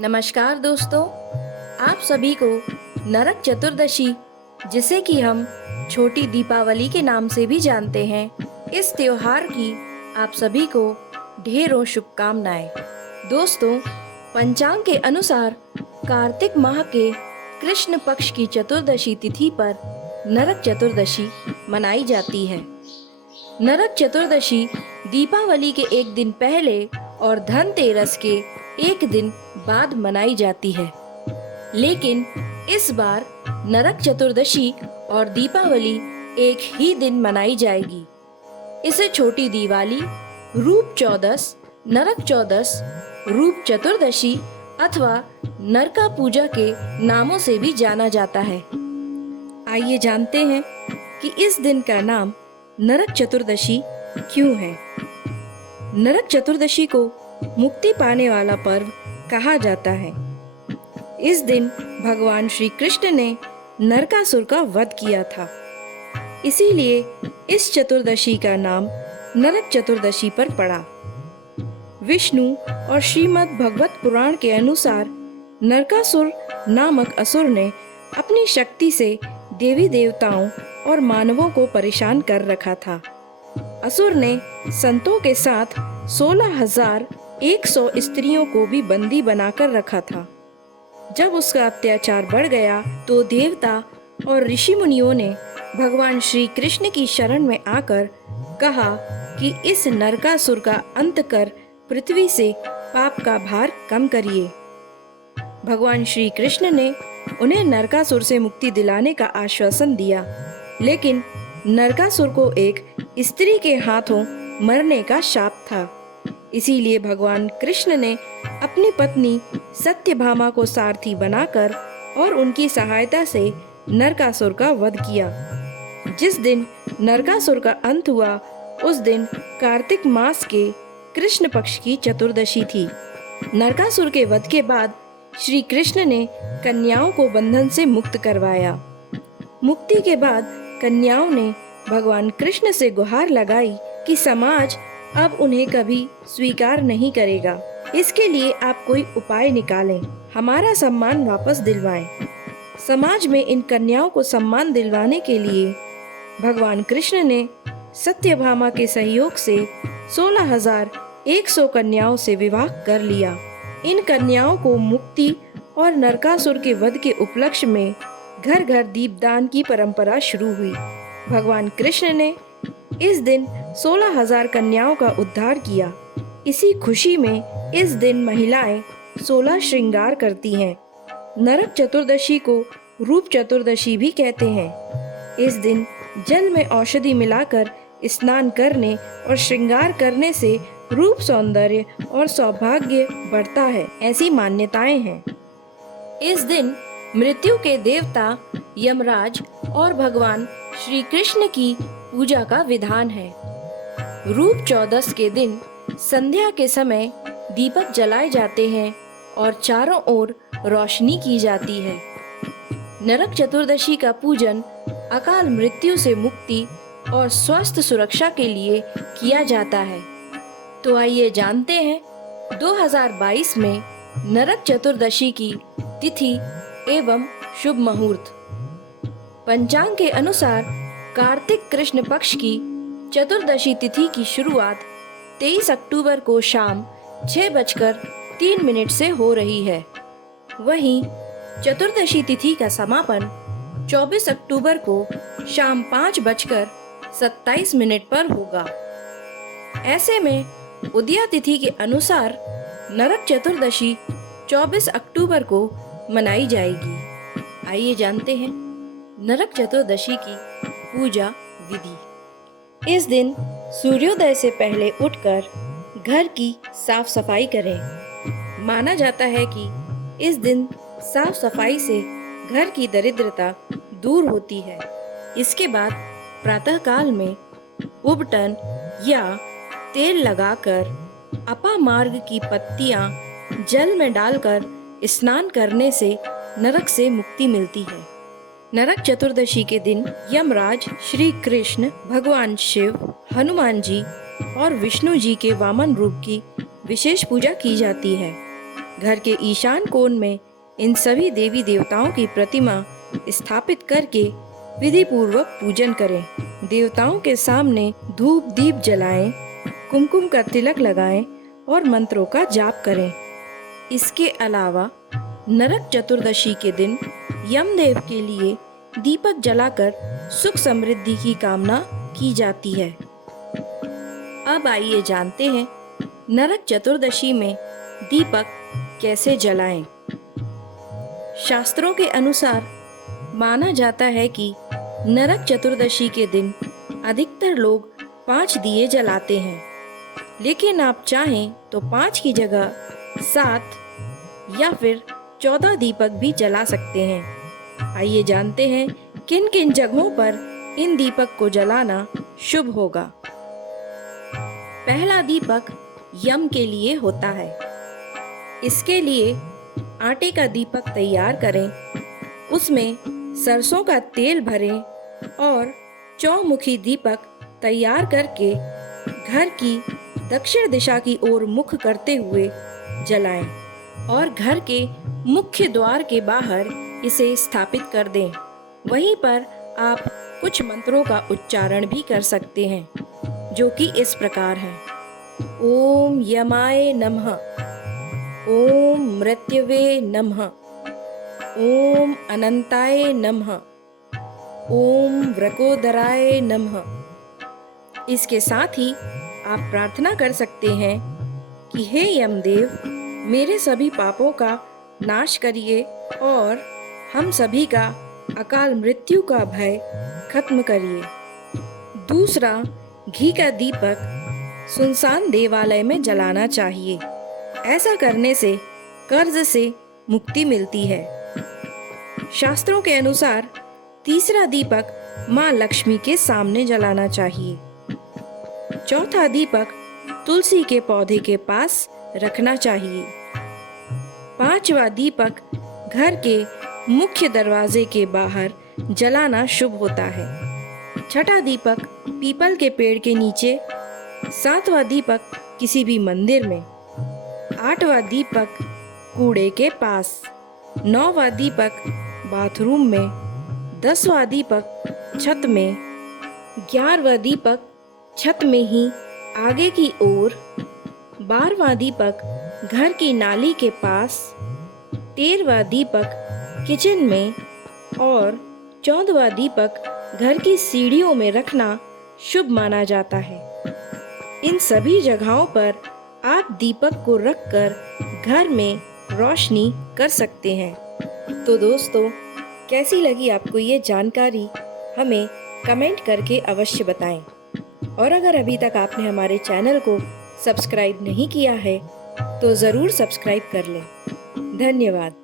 नमस्कार दोस्तों, आप सभी को नरक चतुर्दशी, जिसे कि हम छोटी दीपावली के नाम से भी जानते हैं, इस त्योहार की आप सभी को ढेरों शुभकामनाएं। दोस्तों, पंचांग के अनुसार कार्तिक माह के कृष्ण पक्ष की चतुर्दशी तिथि पर नरक चतुर्दशी मनाई जाती है। नरक चतुर्दशी दीपावली के एक दिन पहले और धनतेरस के एक दिन बाद मनाई जाती है, लेकिन इस बार नरक चतुर्दशी और दीपावली एक ही दिन मनाई जाएगी। इसे छोटी दिवाली, रूप चौदस, नरक चौदस, रूप चतुर्दशी अथवा नरका पूजा के नामों से भी जाना जाता है। आइए जानते हैं कि इस दिन का नाम नरक चतुर्दशी क्यों है। नरक चतुर्दशी को मुक्ति पाने वाला पर्व कहा जाता है। इस दिन भगवान श्री कृष्ण ने नरकासुर का वध किया था, इसीलिए इस चतुर्दशी का नाम नरक चतुर्दशी पर पड़ा। विष्णु और श्रीमद् भगवत पुराण के अनुसार नरकासुर नामक असुर ने अपनी शक्ति से देवी देवताओं और मानवों को परेशान कर रखा था। असुर ने संतों के साथ 16,100 स्त्रियों को भी बंदी बनाकर रखा था। जब उसका अत्याचार बढ़ गया तो देवता और ऋषि मुनियों ने भगवान श्री कृष्ण की शरण में आकर कहा कि इस नरकासुर का अंत कर पृथ्वी से पाप का भार कम करिए। भगवान श्री कृष्ण ने उन्हें नरकासुर से मुक्ति दिलाने का आश्वासन दिया, लेकिन नरकासुर को एक स्त्री के हाथों मरने का शाप था। इसीलिए भगवान कृष्ण ने अपनी पत्नी सत्यभामा को सारथी बनाकर और उनकी सहायता से नरकासुर का वध किया। जिस दिन नरकासुर का अंत हुआ, उस दिन कार्तिक मास के कृष्ण पक्ष की चतुर्दशी थी। नरकासुर के वध के बाद श्री कृष्ण ने कन्याओं को बंधन से मुक्त करवाया। मुक्ति के बाद कन्याओं ने भगवान कृष्ण से गुहार लगाई कि समाज अब उन्हें कभी स्वीकार नहीं करेगा। इसके लिए आप कोई उपाय निकालें, हमारा सम्मान वापस दिलवाएं। समाज में इन कन्याओं को सम्मान दिलवाने के लिए भगवान कृष्ण ने सत्यभामा के सहयोग से 16,100 कन्याओं से विवाह कर लिया। इन कन्याओं को मुक्ति और नरकासुर के वध के उपलक्ष्य में घर घर दीपदान की परंपरा शुरू हुई। भगवान कृष्ण ने इस दिन 16,000 कन्याओं का उद्धार किया। इसी खुशी में इस दिन महिलाएं 16 श्रृंगार करती हैं। नरक चतुर्दशी को रूप चतुर्दशी भी कहते हैं। इस दिन जल में औषधि मिलाकर स्नान करने और श्रृंगार करने से रूप, सौंदर्य और सौभाग्य बढ़ता है, ऐसी मान्यताएं हैं। इस दिन मृत्यु के देवता यमराज और भगवान श्री कृष्ण की पूजा का विधान है। रूप चौदस के दिन संध्या के समय दीपक जलाए जाते हैं और चारों ओर रोशनी की जाती है। नरक चतुर्दशी का पूजन अकाल मृत्यु से मुक्ति और स्वस्थ सुरक्षा के लिए किया जाता है। तो आइए जानते हैं 2022 में नरक चतुर्दशी की तिथि एवं शुभ मुहूर्त। पंचांग के अनुसार कार्तिक कृष्ण पक्ष की चतुर्दशी तिथि की शुरुआत 23 अक्टूबर को शाम 6:03 से हो रही है। वहीं चतुर्दशी तिथि का समापन 24 अक्टूबर को शाम 5:27 पर होगा। ऐसे में उदया तिथि के अनुसार नरक चतुर्दशी 24 अक्टूबर को मनाई जाएगी। आइए जानते हैं नरक चतुर्दशी की पूजा विधि। इस दिन सूर्योदय से पहले उठकर घर की साफ सफाई करें। माना जाता है कि इस दिन साफ सफाई से घर की दरिद्रता दूर होती है। इसके बाद प्रातः काल में उबटन या तेल लगाकर अपामार्ग की पत्तियां जल में डालकर स्नान करने से नरक से मुक्ति मिलती है। नरक चतुर्दशी के दिन यमराज, श्री कृष्ण, भगवान शिव, हनुमान जी और विष्णु जी के वामन रूप की विशेष पूजा की जाती है। घर के ईशान कोण में इन सभी देवी देवताओं की प्रतिमा स्थापित करके विधि पूर्वक पूजन करें। देवताओं के सामने धूप दीप जलाएं, कुमकुम का तिलक लगाएं और मंत्रों का जाप करें। इसके अलावा नरक चतुर्दशी के दिन यमदेव के लिए दीपक जलाकर सुख समृद्धि की कामना की जाती है। अब आइए जानते हैं नरक चतुर्दशी में दीपक कैसे जलाएं। शास्त्रों के अनुसार माना जाता है कि नरक चतुर्दशी के दिन अधिकतर लोग 5 दिए जलाते हैं, लेकिन आप चाहें तो 5 की जगह 7 या फिर 14 दीपक भी जला सकते हैं। आइए जानते हैं किन किन जगहों पर इन दीपक को जलाना शुभ होगा। पहला दीपक यम के लिए होता है। इसके लिए आटे का दीपक तैयार करें, उसमें सरसों का तेल भरें और चौमुखी दीपक तैयार करके घर की दक्षिण दिशा की ओर मुख करते हुए जलाएं और घर के मुख्य द्वार के बाहर इसे स्थापित कर दें। वहीं पर आप कुछ मंत्रों का उच्चारण भी कर सकते हैं, जो कि इस प्रकार हैं। ओम यमाय नमः, ओम मृत्युवे नमः, ओम अनंताय नमः, ओम वृकोदराय नमः। इसके साथ ही आप प्रार्थना कर सकते हैं कि हे यमदेव, मेरे सभी पापों का नाश करिए और हम सभी का अकाल मृत्यु का भय खत्म करिए। दूसरा, घी का दीपक सुनसान देवालय में जलाना चाहिए। ऐसा करने से कर्ज से मुक्ति मिलती है। शास्त्रों के अनुसार तीसरा दीपक माँ लक्ष्मी के सामने जलाना चाहिए। चौथा दीपक तुलसी के पौधे के पास रखना चाहिए। पांचवा दीपक घर के मुख्य दरवाजे के बाहर जलाना शुभ होता है। छठा दीपक पीपल के पेड़ के नीचे। सातवां दीपक किसी भी मंदिर में। आठवां दीपक कूड़े के पास। नौवां दीपक बाथरूम में। 10वां दीपक छत में। 11वां दीपक छत में ही आगे की ओर। 12वां दीपक घर की नाली के पास। 13वां दीपक किचन में और 14वां दीपक घर की सीढ़ियों में रखना शुभ माना जाता है। इन सभी जगहों पर आप दीपक को रखकर घर में रोशनी कर सकते हैं। तो दोस्तों, कैसी लगी आपको ये जानकारी, हमें कमेंट करके अवश्य बताएं। और अगर अभी तक आपने हमारे चैनल को सब्सक्राइब नहीं किया है तो ज़रूर सब्सक्राइब कर लें। धन्यवाद।